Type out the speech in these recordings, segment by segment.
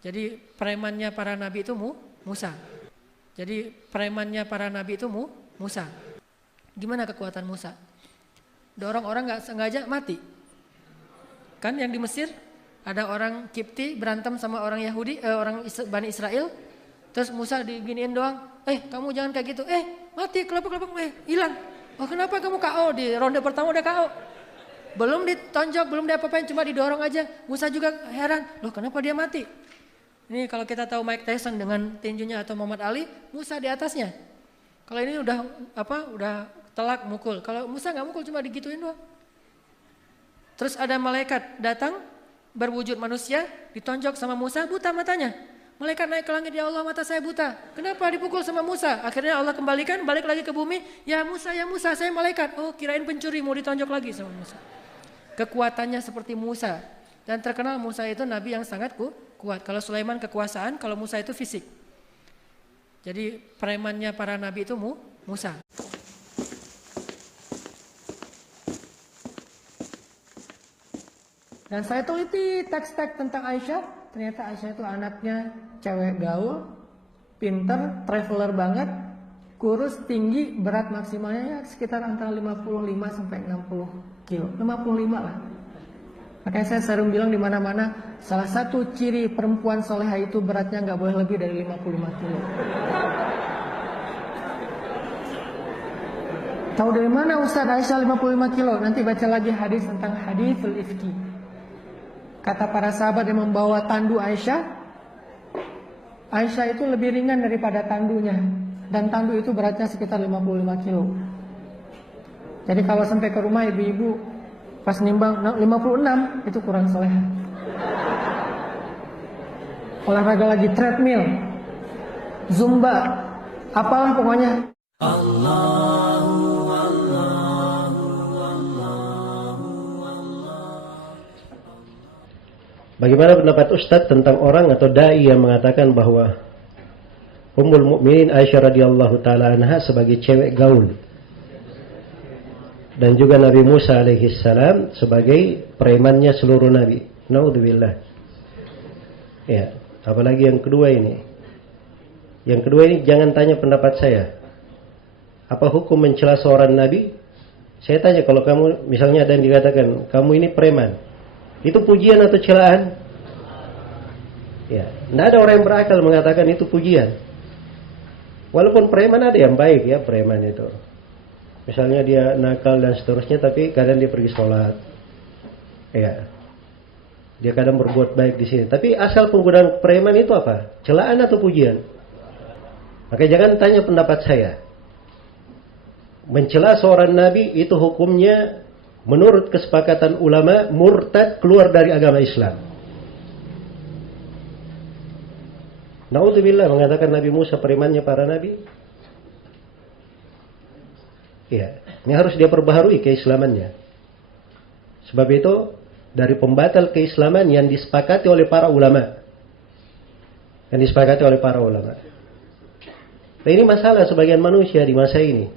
Jadi premannya para nabi itu Musa. Jadi premannya para nabi itu Musa. Gimana kekuatan Musa? Dorong orang nggak sengaja mati. Kan yang di Mesir ada orang Kipti berantem sama orang Yahudi, Bani Israel. Terus Musa diginiin doang. Kamu jangan kayak gitu. Mati kelompok hilang. Oh kenapa kamu KO? Di ronde pertama udah KO. Belum ditonjok, belum diapa-apain, cuma didorong aja. Musa juga heran. Loh kenapa dia mati? Ini kalau kita tahu Mike Tyson dengan tinjunya atau Muhammad Ali, Musa di atasnya. Kalau ini udah telak mukul. Kalau Musa nggak mukul, cuma digituin doang. Terus ada malaikat datang berwujud manusia, ditonjok sama Musa, buta matanya. Malaikat naik ke langit, ya Allah mata saya buta. Kenapa dipukul sama Musa? Akhirnya Allah kembalikan, balik lagi ke bumi. Ya Musa, saya malaikat. Oh kirain pencuri, mau ditonjok lagi sama Musa. Kekuatannya seperti Musa. Dan terkenal Musa itu nabi yang sangat kuat. Kalau Sulaiman kekuasaan, kalau Musa itu fisik. Jadi premannya para nabi itu Musa. Dan saya teliti teks-teks tentang Aisyah. Ternyata Aisyah itu anaknya cewek gaul, pinter, traveler banget, kurus, tinggi, berat maksimalnya sekitar antara 55 sampai 60 kilo. 55 lah. Makanya saya sering bilang di mana-mana, salah satu ciri perempuan soleha itu beratnya nggak boleh lebih dari 55 kilo. Tahu dari mana Ustaz Aisyah 55 kilo? Nanti baca lagi hadis tentang haditsul ifki. Kata para sahabat yang membawa tandu Aisyah itu lebih ringan daripada tandunya. Dan tandu itu beratnya sekitar 55 kilo. Jadi kalau sampai ke rumah ibu-ibu pas nimbang 56 itu kurang soleha. Olahraga lagi treadmill, zumba, apalah pokoknya. Bagaimana pendapat Ustadz tentang orang atau dai yang mengatakan bahwa Ummul Mukminin Aisyah radhiyallahu taala anha sebagai cewek gaul dan juga Nabi Musa alaihi salam sebagai premannya seluruh nabi. Naudzubillah. Ya, apalagi yang kedua ini. Yang kedua ini jangan tanya pendapat saya. Apa hukum mencela seorang nabi? Saya tanya kalau kamu misalnya ada yang dikatakan kamu ini preman. Itu pujian atau celaan? Ya, tidak ada orang yang berakal mengatakan itu pujian. Walaupun preman ada yang baik ya, preman itu. Misalnya dia nakal dan seterusnya, tapi kadang dia pergi sholat. Ya, dia kadang berbuat baik di sini. Tapi asal penggunaan preman itu apa? Celaan atau pujian? Maka jangan tanya pendapat saya. Mencela seorang nabi itu hukumnya menurut kesepakatan ulama murtad, keluar dari agama Islam. Naudzubillah mengatakan Nabi Musa premannya para nabi. Iya, ini harus dia perbaharui keislamannya. Sebab itu dari pembatal keislaman yang disepakati oleh para ulama. Yang disepakati oleh para ulama. Nah, ini masalah sebagian manusia di masa ini.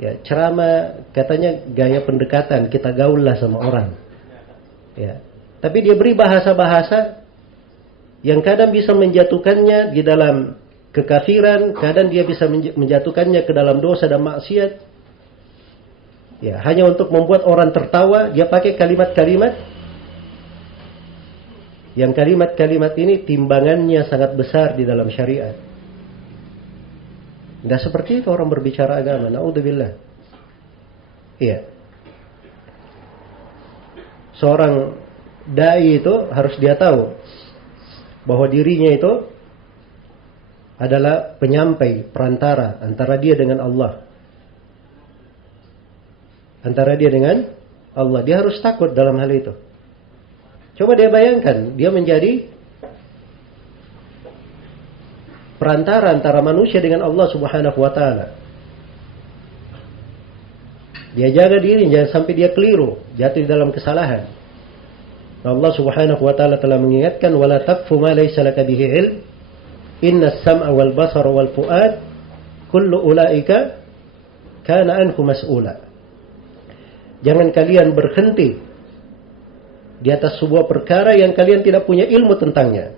Ya, ceramah katanya gaya pendekatan, kita gaul lah sama orang. Ya. Tapi dia beri bahasa-bahasa yang kadang bisa menjatuhkannya di dalam kekafiran, kadang dia bisa menjatuhkannya ke dalam dosa dan maksiat. Ya, hanya untuk membuat orang tertawa, dia pakai kalimat-kalimat yang kalimat-kalimat ini timbangannya sangat besar di dalam syariat. Tidak seperti itu orang berbicara agama. Naudzubillah. Iya. Seorang dai itu harus dia tahu bahwa dirinya itu adalah penyampai, perantara antara dia dengan Allah. Antara dia dengan Allah. Dia harus takut dalam hal itu. Coba dia bayangkan, dia menjadi perantara antara manusia dengan Allah Subhanahu wa taala. Dia jaga diri jangan sampai dia keliru, jatuh di dalam kesalahan. Allah Subhanahu wa taala telah mengingatkan wala taqfu ma laysa laka bihi ilm innas sam'a wal basara wal fuad kullu ulaika kana anhu mas'ula. Jangan kalian berhenti di atas sebuah perkara yang kalian tidak punya ilmu tentangnya.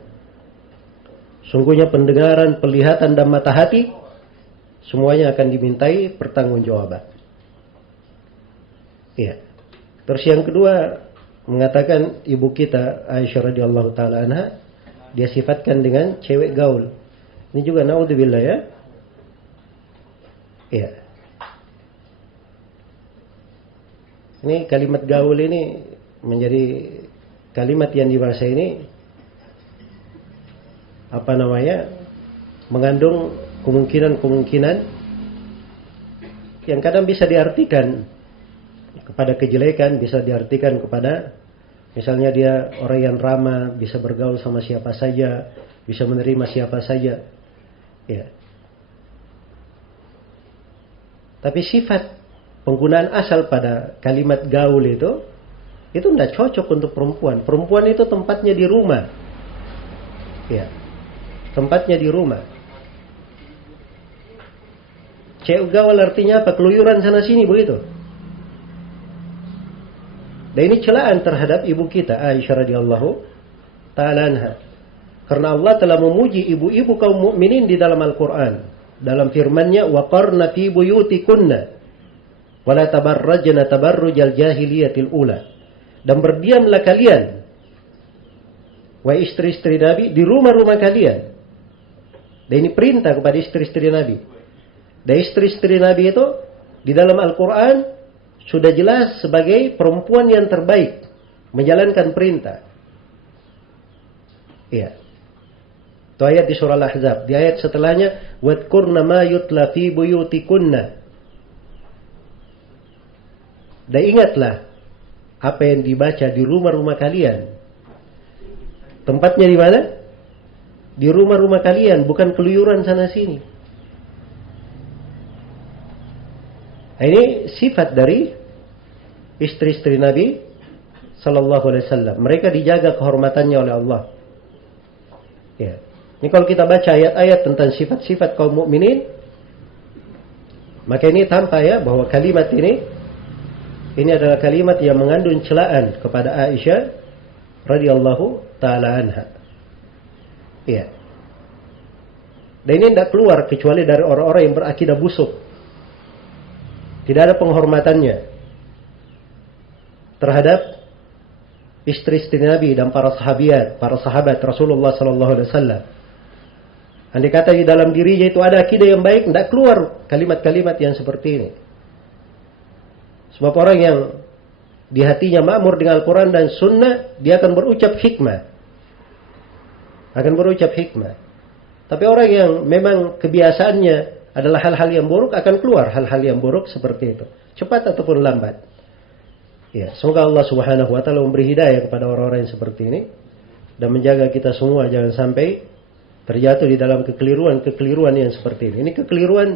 Sungguhnya pendengaran, penglihatan dan mata hati semuanya akan dimintai pertanggungjawaban. Iya. Terus yang kedua mengatakan ibu kita Aisyah radhiyallahu taala anha dia sifatkan dengan cewek gaul. Ini juga naudzubillah ya. Iya. Ini kalimat gaul ini menjadi kalimat yang dibahasa ini mengandung kemungkinan-kemungkinan yang kadang bisa diartikan kepada kejelekan, bisa diartikan kepada misalnya dia orang yang ramah, bisa bergaul sama siapa saja, bisa menerima siapa saja. Ya. Tapi sifat penggunaan asal pada kalimat gaul itu tidak cocok untuk perempuan. Perempuan itu tempatnya di rumah. Ya. Tempatnya di rumah. Cewek gaul artinya apa? Keluyuran sana sini begitu. Dan ini celaan terhadap ibu kita Aisyah radhiyallahu taala anha. Karena Allah telah memuji ibu-ibu kaum mukminin di dalam Al-Qur'an. Dalam firman-Nya waqarna fi buyutikunna wa la tabarrajna tabarrujal jahiliyatil ula. Dan berdiamlah kalian wahai istri-istri Nabi di rumah-rumah kalian. Dan ini perintah kepada istri-istri Nabi. Dan istri-istri Nabi itu di dalam Al-Quran sudah jelas sebagai perempuan yang terbaik menjalankan perintah. Iya. Itu ayat di surah Al-Ahzab. Di ayat setelahnya wadkurna ma yutla fi buyutikunna. Dan ingatlah apa yang dibaca di rumah-rumah kalian. Tempatnya di mana? Di rumah-rumah kalian, bukan keluyuran sana sini. Ini sifat dari istri-istri Nabi sallallahu alaihi wasallam. Mereka dijaga kehormatannya oleh Allah. Ya. Ini kalau kita baca ayat-ayat tentang sifat-sifat kaum mukminin, maka ini tampak ya bahwa kalimat ini adalah kalimat yang mengandung celaan kepada Aisyah radhiyallahu taala anha. Iya. Dan ini tidak keluar kecuali dari orang-orang yang berakidah busuk. Tidak ada penghormatannya terhadap istri-istri Nabi dan para sahabat Rasulullah sallallahu alaihi wasallam. Andai kata di dalam dirinya itu ada akidah yang baik, tidak keluar kalimat-kalimat yang seperti ini. Sebab orang yang di hatinya makmur dengan Al-Quran dan Sunnah, dia akan berucap hikmah. Tapi orang yang memang kebiasaannya adalah hal-hal yang buruk, akan keluar hal-hal yang buruk seperti itu. Cepat ataupun lambat. Ya, semoga Allah subhanahu wa ta'ala memberi hidayah kepada orang-orang yang seperti ini. Dan menjaga kita semua jangan sampai terjatuh di dalam kekeliruan yang seperti ini. Ini kekeliruan,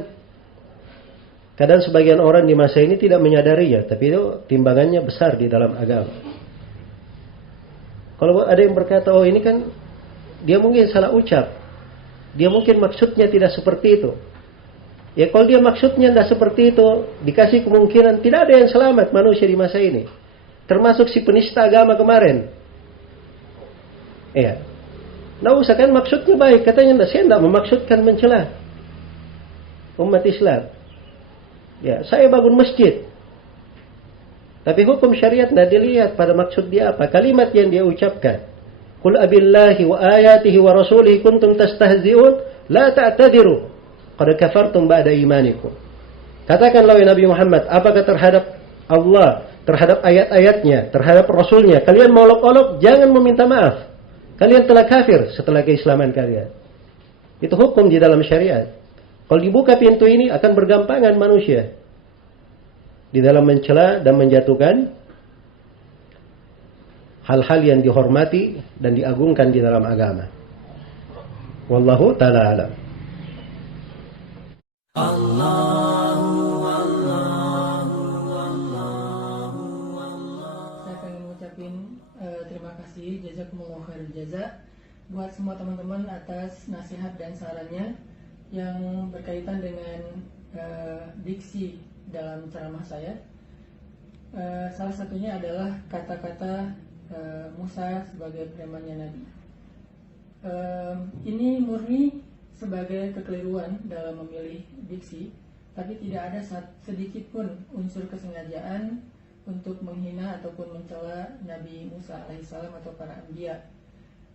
kadang sebagian orang di masa ini tidak menyadarinya. Tapi itu timbangannya besar di dalam agama. Kalau ada yang berkata, oh ini kan dia mungkin salah ucap. Dia mungkin maksudnya tidak seperti itu. Ya kalau dia maksudnya tidak seperti itu, dikasih kemungkinan tidak ada yang selamat manusia di masa ini. Termasuk si penista agama kemarin. Iya. Nah usah kan maksudnya baik. Katanya saya tidak memaksudkan mencela umat Islam. Ya, saya bangun masjid. Tapi hukum syariat tidak dilihat pada maksud dia apa. Kalimat yang dia ucapkan. Qul abillahi wa ayatihi wa rasulihi kuntum tastahzi'un la ta'tadiru qad kafartum ba'da imanikum. Katakanlah wahai Nabi Muhammad, apakah terhadap Allah, terhadap ayat-ayatnya, terhadap Rasulnya kalian mau olok-olok, jangan meminta maaf. Kalian telah kafir setelah keislaman kalian. Itu hukum di dalam syariat. Kalau dibuka pintu ini akan bergampangan manusia di dalam mencela dan menjatuhkan hal-hal yang dihormati dan diagungkan di dalam agama. Wallahu ta'ala alam. Saya pengen mengucapkan terima kasih jazakumullah khairul jaza buat semua teman-teman atas nasihat dan sarannya yang berkaitan dengan diksi dalam ceramah saya. Salah satunya adalah kata-kata Musa sebagai premannya Nabi. Ini murni sebagai kekeliruan dalam memilih diksi, tapi tidak ada sedikit pun unsur kesengajaan untuk menghina ataupun mencela Nabi Musa alaihissalam atau para anbiya.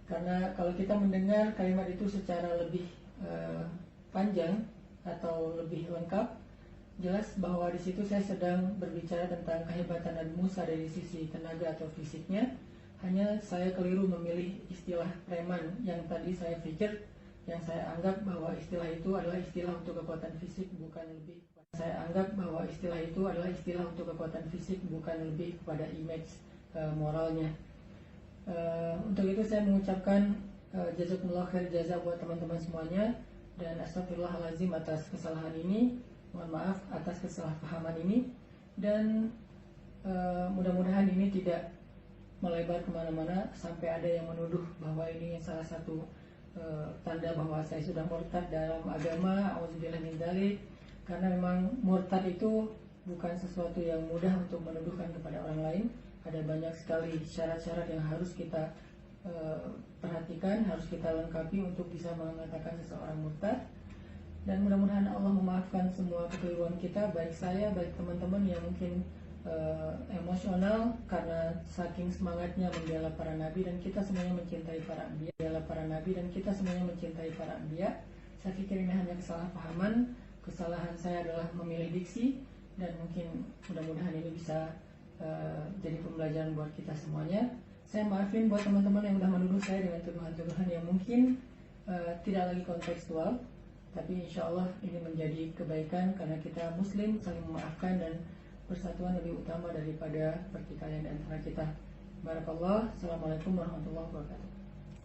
Karena kalau kita mendengar kalimat itu secara lebih panjang atau lebih lengkap, jelas bahwa di situ saya sedang berbicara tentang kehebatan Nabi Musa dari sisi tenaga atau fisiknya. Hanya saya keliru memilih istilah preman yang tadi saya pikir, yang saya anggap bahwa istilah itu adalah istilah untuk kekuatan fisik, bukan lebih. Saya anggap bahwa istilah itu adalah istilah untuk kekuatan fisik, bukan lebih kepada image moralnya. Untuk itu saya mengucapkan jazakumullah khair jaza buat teman-teman semuanya, dan astagfirullahalazim atas kesalahan ini, mohon maaf atas kesalahpahaman ini, dan mudah-mudahan ini tidak melebar kemana-mana sampai ada yang menuduh bahwa ini salah satu tanda bahwa saya sudah murtad dalam agama. Auzubillah min dzalik. Karena memang murtad itu bukan sesuatu yang mudah untuk menuduhkan kepada orang lain. Ada banyak sekali syarat-syarat yang harus kita perhatikan, harus kita lengkapi untuk bisa mengatakan seseorang murtad. Dan mudah-mudahan Allah memaafkan semua kekeliruan kita, baik saya, baik teman-teman yang mungkin emosional karena saking semangatnya membela para nabi, dan kita semuanya mencintai para anbiya, Saya pikir ini hanya kesalahpahaman. Kesalahan saya adalah memilih diksi, dan mungkin mudah-mudahan ini bisa jadi pembelajaran buat kita semuanya. Saya maafin buat teman-teman yang sudah menuduh saya dengan tuduhan-tuduhan yang mungkin tidak lagi kontekstual, tapi insya Allah ini menjadi kebaikan karena kita muslim, saling memaafkan, dan persatuan lebih utama daripada pertikaian antara kita. Barakallah. Assalamualaikum warahmatullahi wabarakatuh.